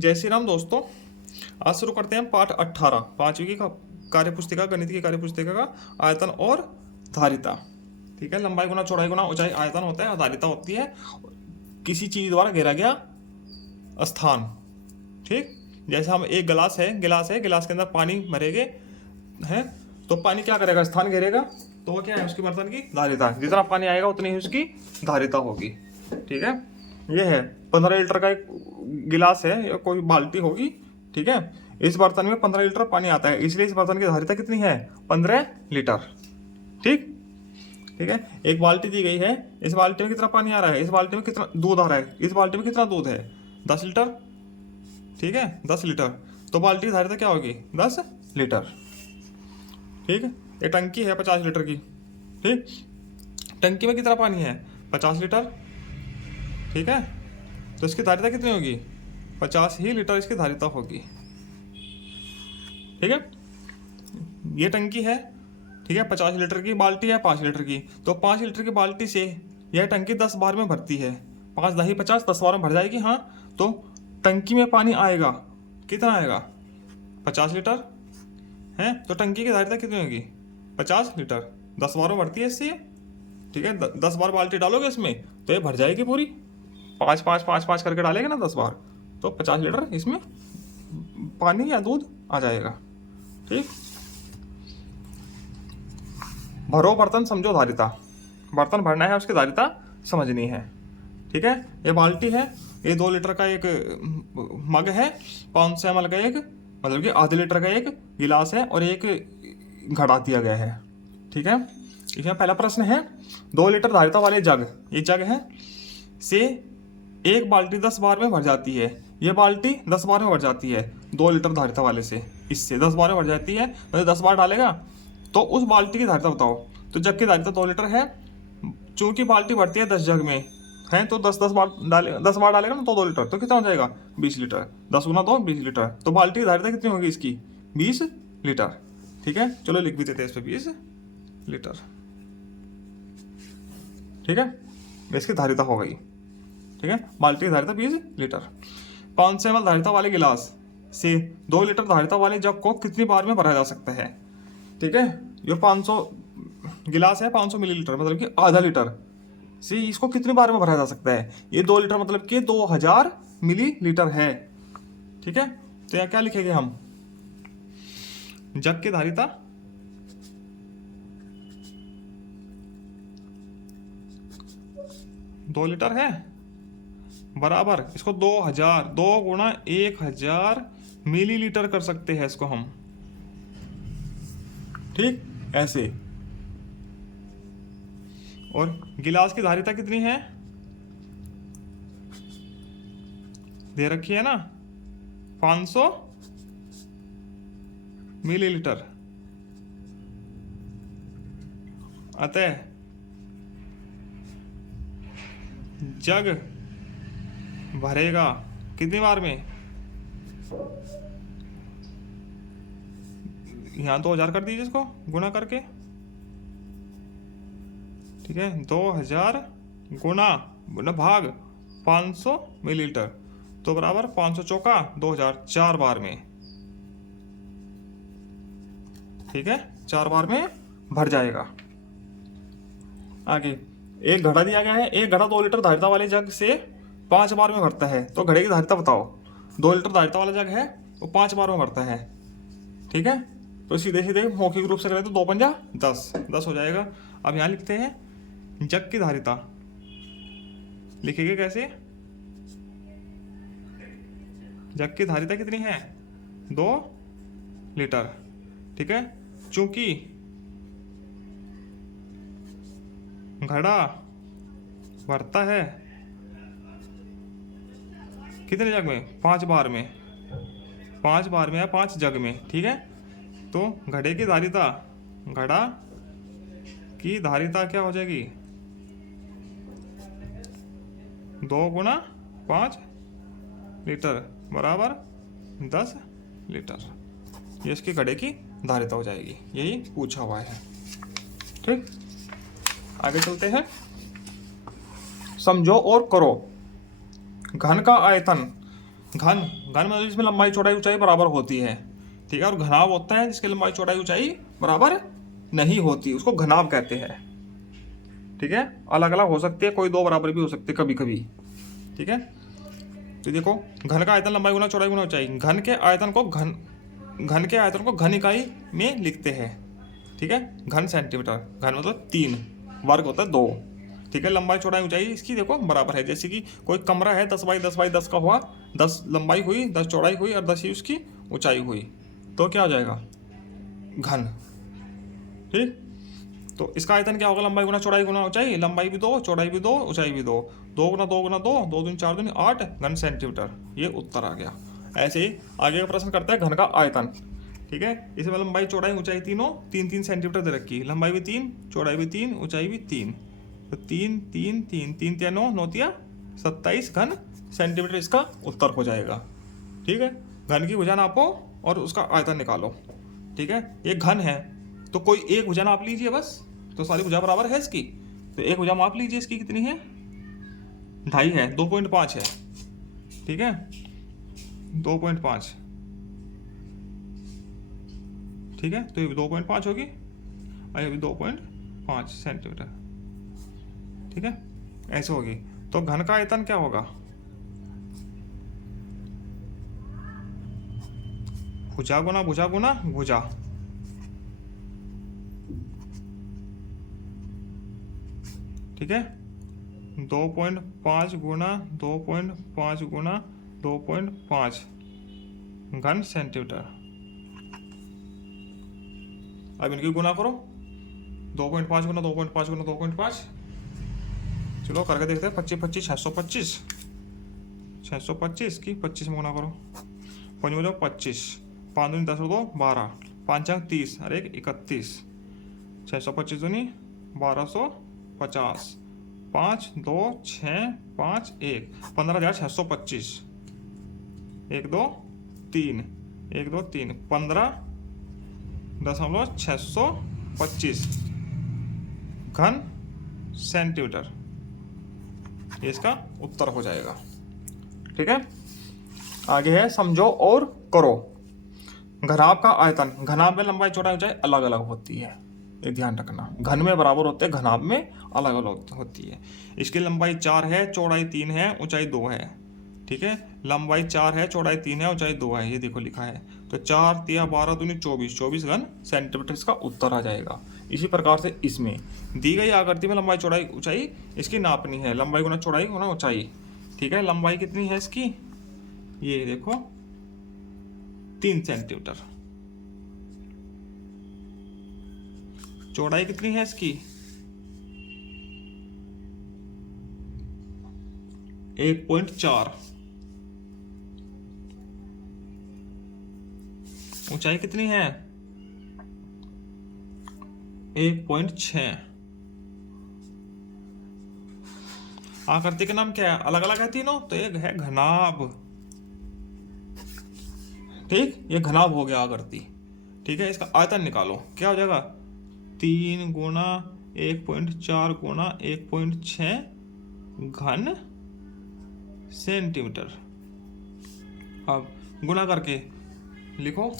जय श्री राम दोस्तों। आज शुरू करते हैं पाठ 18 पांचवी की कार्य पुस्तिका गणित की कार्य पुस्तिका का आयतन और धारिता। ठीक है, लंबाई गुना चौड़ाई गुना ऊंचाई आयतन होता है और धारिता होती है किसी चीज द्वारा घेरा गया स्थान। ठीक, जैसे हम एक गिलास है गिलास के अंदर पानी भरेंगे हैं तो पानी क्या करेगा, स्थान घेरेगा, तो वो क्या है उसकी बर्तन की धारिता। जितना पानी आएगा उतनी ही उसकी धारिता होगी। ठीक है, ये है 15 लीटर का एक गिलास है या कोई बाल्टी होगी। ठीक है, इस बर्तन में 15 लीटर पानी आता है, इसलिए इस बर्तन की धारिता कितनी है, 15 लीटर। ठीक ठीक है, एक बाल्टी दी गई है, इस बाल्टी में कितना पानी आ रहा है, इस बाल्टी में कितना दूध आ रहा है, इस बाल्टी में कितना दूध है, 10 लीटर। ठीक है, 10 लीटर, तो बाल्टी की धारिता क्या होगी, 10 लीटर। ठीक है, ये टंकी है 50 लीटर की। ठीक, टंकी में कितना पानी है, 50 लीटर। ठीक है, तो इसकी धारिता कितनी होगी, 50 ही लीटर इसकी धारिता होगी। ठीक है, ये टंकी है, ठीक है, 50 लीटर की बाल्टी है 5 लीटर की, तो 5 लीटर की बाल्टी से यह टंकी 10 बार में भरती है। 5 दही 50, 10 बार में भर जाएगी। हाँ, तो टंकी में पानी आएगा, कितना आएगा, 50 लीटर है, तो टंकी की धारिता कितनी होगी, 50 लीटर। 10 बार में भरती है इससे। ठीक है, 10 बार बाल्टी डालोगे इसमें तो ये भर जाएगी पूरी। 5 5 5 5 करके डालेंगे ना 10 बार, तो 50 लीटर इसमें पानी या दूध आ जाएगा। ठीक, भरो बर्तन समझो धारिता, बर्तन भरना है उसकी धारिता समझनी है। ठीक है, ये बाल्टी है, ये 2 लीटर का एक मग है, 500 ml का एक मतलब कि आधे लीटर का एक गिलास है और एक घड़ा दिया गया है। ठीक है, इसमें पहला प्रश्न है 2 लीटर धारिता वाले जग, ये जग है से एक बाल्टी 10 बार में भर जाती है। ये बाल्टी 10 बार में भर जाती है 2 लीटर धारिता वाले से, इससे 10 बार में भर जाती है, तो 10 बार डालेगा तो उस बाल्टी की धारिता बताओ। तो जग की धारिता 2 लीटर है, चूंकि बाल्टी भरती है 10 जग में है, तो 10 बार डालेगा ना तो 2 लीटर, तो कितना हो जाएगा, 20 लीटर। 10 गुना 2 20 लीटर, तो बाल्टी की धारिता कितनी होगी इसकी, 20 लीटर। ठीक है, चलो लिख भी देते हैं इस पर 20 लीटर। ठीक है, इसकी धारिता हो गई। ठीक है, बाल्टी की धारिता 20 लीटर। 500 ml धारिता वाले गिलास से 2 लीटर धारिता वाले जग को कितनी बार में भरा जा सकता है। ठीक है, ये 500 गिलास है, 500 मिलीलीटर मतलब कि आधा लीटर से इसको कितनी बार में भरा जा सकता है। ये 2 लीटर मतलब कि 2000 मिलीलीटर है। ठीक है, तो यहाँ क्या लिखेंगे हम, जग की धारिता दो लीटर है बराबर इसको 2000, 2 गुणा 1000 मिलीलीटर कर सकते हैं इसको हम। ठीक, ऐसे। और गिलास की धारिता कितनी है, दे रखी है ना, 500 मिलीलीटर। अतः जग भरेगा कितनी बार में, यहाँ 2000 कर दीजिए इसको गुना करके। ठीक है, 2000 गुना भाग 500 मिलीलीटर, तो बराबर 500 चौका 2000, 4 बार में। ठीक है, 4 बार में भर जाएगा। आगे एक घड़ा दिया गया है, एक घड़ा 2 लीटर धारिता वाले जग से 5 बार में भरता है, तो घड़े की धारिता बताओ। 2 लीटर धारिता वाला जग है वो 5 बार में भरता है। ठीक है, तो सीधे सीधे मौखिक रूप से करें तो 2 पंजा 10 हो जाएगा। अब यहाँ लिखते हैं जग की धारिता, लिखेंगे कैसे, जग की धारिता कितनी है, 2 लीटर। ठीक है, चूंकि घड़ा भरता है कितने जग में, 5 बार में, 5 बार में या 5 जग में। ठीक है, तो घड़े की धारिता, घड़ा की धारिता क्या हो जाएगी, 2 गुणा 5 लीटर बराबर 10 लीटर। ये इसकी घड़े की धारिता हो जाएगी, यही पूछा हुआ है। ठीक, आगे चलते हैं, समझो और करो। घन का आयतन घन घन मतलब जिसमें लंबाई चौड़ाई ऊंचाई बराबर होती है, ठीक है। और घनाभ होता है जिसकी लंबाई चौड़ाई ऊंचाई बराबर नहीं होती, उसको घनाभ कहते हैं, ठीक है। अलग अलग हो सकती है, कोई दो बराबर भी हो सकते कभी कभी, ठीक है। तो देखो, घन का आयतन लंबाई गुना चौड़ाई गुना ऊंचाई, घन के आयतन को घन इकाई में लिखते हैं, ठीक है। घन सेंटीमीटर, घन मतलब 3, वर्ग होता है 2, ठीक है। लंबाई चौड़ाई ऊंचाई इसकी देखो बराबर है, जैसे कि कोई कमरा है 10 बाई 10 का हुआ, 10 लंबाई हुई, 10 चौड़ाई हुई और 10 ही उसकी ऊंचाई हुई, तो क्या हो जाएगा, घन, ठीक। तो इसका आयतन क्या होगा, लंबाई गुना चौड़ाई गुना ऊंचाई, लंबाई भी 2, चौड़ाई भी 2, ऊंचाई भी 2, 2 गुना 2 गुना 2, 2 दूनी 4 दूनी 8 घन सेंटीमीटर, ये उत्तर आ गया। ऐसे ही आगे का प्रश्न करता है घन का आयतन, ठीक है। इसमें लंबाई चौड़ाई ऊंचाई तीनों 3-3 सेंटीमीटर दे रखी है, लंबाई भी 3, चौड़ाई भी 3, ऊंचाई भी 3, तो 3 3 3 3 3 9 9 तिया 27 घन सेंटीमीटर इसका उत्तर हो जाएगा, ठीक है। घन की भुजा नापो और उसका आयतन निकालो, ठीक है। ये घन है तो कोई एक भुजा नाप लीजिए बस, तो सारी भुजा बराबर है इसकी, तो एक भुजा माप लीजिए, इसकी कितनी है, 2.5 है, 2.5 है, ठीक है, 2.5, ठीक है। तो ये भी 2.5 होगी और ये भी 2.5 सेंटीमीटर, ठीक है, ऐसे होगी। तो घन का आयतन क्या होगा, भुजा गुना भुजा गुना भुजा, ठीक है। 2.5 गुना 2.5 गुना 2.5 घन सेंटीमीटर। अब इनकी गुना करो, 2.5 गुना 2.5 गुना 2.5, चलो करके देखते हैं, 25 25 625, 625 की 25 में गुना करो, 5 में 25, 5 दूनी 10 और 2 12, 5 30 और 1 31, 625 दूनी 1250, 5 2 6 5 1 15,625, 1 2 3 1 2 3 15.625 घन सेंटीमीटर, ये इसका उत्तर हो जाएगा, ठीक है। आगे है समझो और करो। घनाभ का आयतन, घनाभ में लंबाई चौड़ाई ऊंचाई अलग अलग होती है, ये ध्यान रखना, घन में बराबर होते हैं, घनाभ में अलग अलग होती है। इसकी लंबाई 4 है, चौड़ाई 3 है, ऊंचाई 2 है, ठीक है। लंबाई 4 है, चौड़ाई 3 है, ऊंचाई 2 है, ये देखो लिखा है, तो 4 तिया 12 दूनी 24, 24 घन सेंटीमीटर इसका उत्तर आ जाएगा। इसी प्रकार से इसमें दी गई आकृति में लंबाई चौड़ाई ऊंचाई इसकी नापनी है, लंबाई गुना चौड़ाई गुना ऊंचाई, ठीक है। लंबाई कितनी है इसकी, ये देखो 3 सेंटीमीटर, चौड़ाई कितनी है इसकी 1.4, ऊंचाई कितनी है 1.6। आकृति के नाम क्या है, अलग अलग है तीनों, तो एक है घनाभ, ठीक, ये घनाभ हो गया आकृति, ठीक है। इसका आयतन निकालो, क्या हो जाएगा, 3 गुना 1.4 गुना 1.6 घन सेंटीमीटर। अब गुना करके लिखो,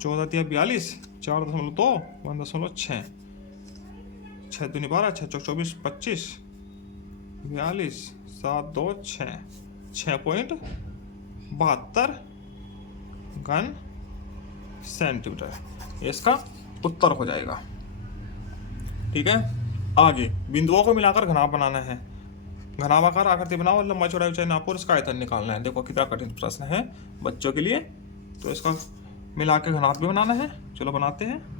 14 तिया 42, 4.2 1.6, 6 दूनी 12, 6 चौक 24, 25, 42 7 2 6, 6.72 घन सेंटीमीटर, इसका उत्तर हो जाएगा, ठीक है। आगे बिंदुओं को मिलाकर घनाभ बनाना है, घनाभाकार आकृति बनाओ और लंबाई चौड़ाई ऊंचाई नापो और इसका आयतन निकालना है। देखो कितना कठिन प्रश्न है बच्चों के लिए, तो इसका मिला के घनाभ भी बनाना है, चलो बनाते हैं।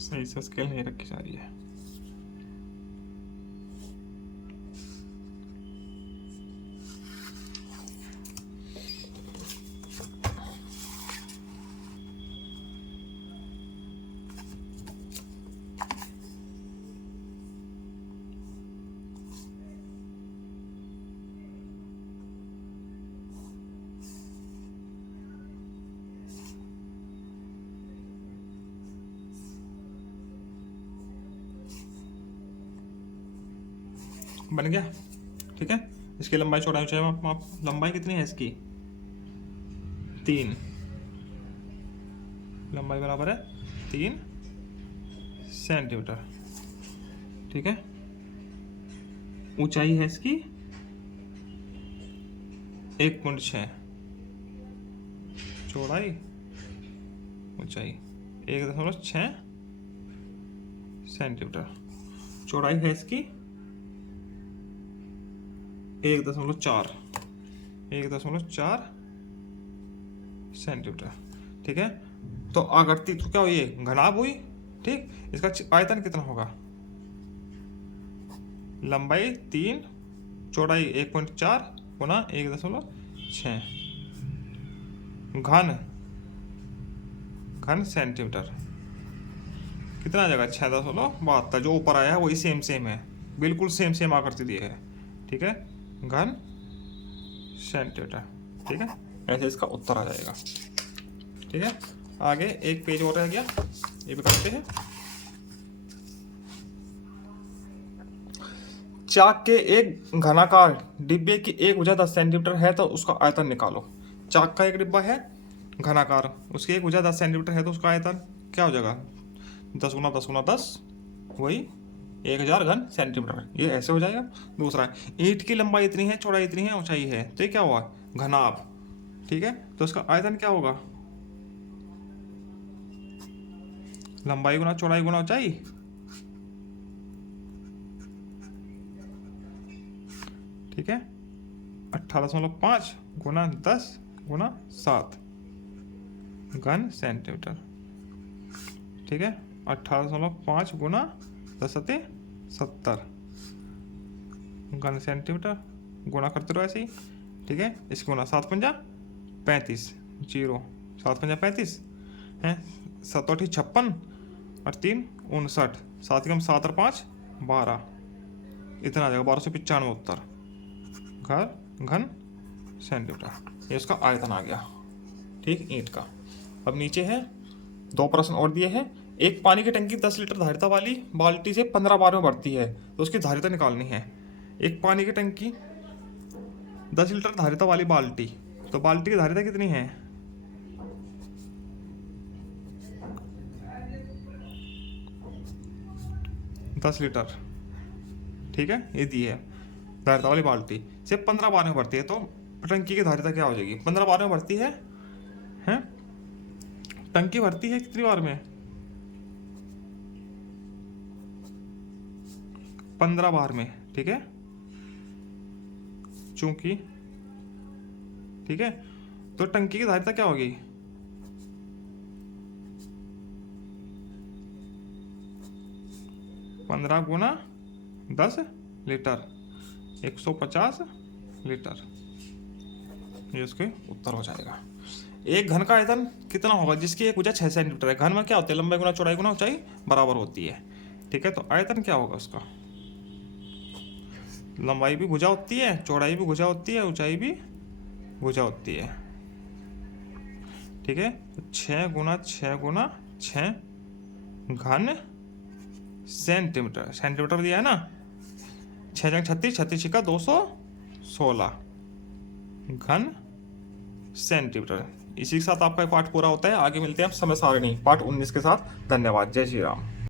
सही से स्केल नहीं रखी जा रही है, बन गया। ठीक है, इसकी लंबाई चौड़ाई ऊंचाई माप, लंबाई कितनी है इसकी 3, लंबाई बराबर है 3 सेंटीमीटर। ठीक है, ऊंचाई है इसकी 1.6, चौड़ाई ऊंचाई 1.6 सेंटीमीटर, चौड़ाई है इसकी 1.4 सेंटीमीटर। ठीक है, तो आकृति तो क्या हुई, ये घनाभ हुई। ठीक, इसका आयतन कितना होगा, लंबाई 3, चौड़ाई 1.4 गुना 1.6, घन सेंटीमीटर कितना आ जाएगा 6.72। जो ऊपर आया है वही सेम है, बिल्कुल सेम आकृति दी है। ठीक है, घन सेंटीमीटर। ठीक है, ऐसे इसका उत्तर आ जाएगा। ठीक है, आगे एक पेज और रह गया, ये भी करते हैं। चाक के एक घनाकार डिब्बे की एक भुजा 10 सेंटीमीटर है तो उसका आयतन निकालो। चाक का एक डिब्बा है घनाकार, उसकी एक भुजा 10 सेंटीमीटर है तो उसका आयतन क्या हो जाएगा 10 गुना 10 गुना 10, वही 1000 घन सेंटीमीटर। ये ऐसे हो जाएगा। दूसरा है, ईंट की लंबाई इतनी है, चौड़ाई इतनी है, ऊंचाई है, तो ये क्या हुआ घनाभ। ठीक है, तो इसका आयतन क्या होगा, लंबाई गुना चौड़ाई गुना ऊंचाई। ठीक है, 18.5 गुना 10 गुना 7 घन सेंटीमीटर। ठीक है, 18.5 गुना 10 सते 70 घन सेंटीमीटर, गुणा करते रहो ऐसे ही। ठीक है, इसको गुना 7 पंजा 35, 0 7 पंजा 35 है, 7 8 56 और 3 59, 7 कम 7 और 5 12, इतना आ जाएगा 1295 उत्तर घन सेंटीमीटर। ये उसका आयतन आ गया। ठीक, ईंट का। अब नीचे है 2 प्रश्न और दिए हैं। एक पानी की टंकी 10 लीटर धारिता वाली बाल्टी से 15 बार में भरती है तो उसकी धारिता निकालनी है। एक पानी की टंकी 10 लीटर धारिता वाली बाल्टी, तो बाल्टी की धारिता कितनी है 10 लीटर। ठीक है, ये दी है धारिता वाली बाल्टी से 15 बार में भरती है तो टंकी की धारिता क्या हो जाएगी। 15 बार में भरती है, हैं? टंकी भरती है कितनी बार में 15 बार में। ठीक है, चूंकि ठीक है तो टंकी की धारिता क्या होगी 15 गुना 10 लीटर 150 लीटर। ये उसके उत्तर हो जाएगा। एक घन का आयतन कितना होगा जिसकी एक भुजा 6 सेंटीमीटर है। घन में क्या होता है, लंबाई गुना चौड़ाई गुना ऊंचाई बराबर होती है। ठीक है, तो आयतन क्या होगा उसका, लंबाई भी भुजा होती है, चौड़ाई भी भुजा होती है, ऊंचाई भी भुजा होती है। ठीक है, तो 6 गुना 6 गुना 6 घन सेंटीमीटर। सेंटीमीटर दिया है ना, 6 जंग 36, 36 छिक्का 216 घन सेंटीमीटर। इसी के साथ आपका पाठ पूरा होता है। आगे मिलते हैं हम समय सारणी पाठ 19 के साथ। धन्यवाद। जय श्री राम।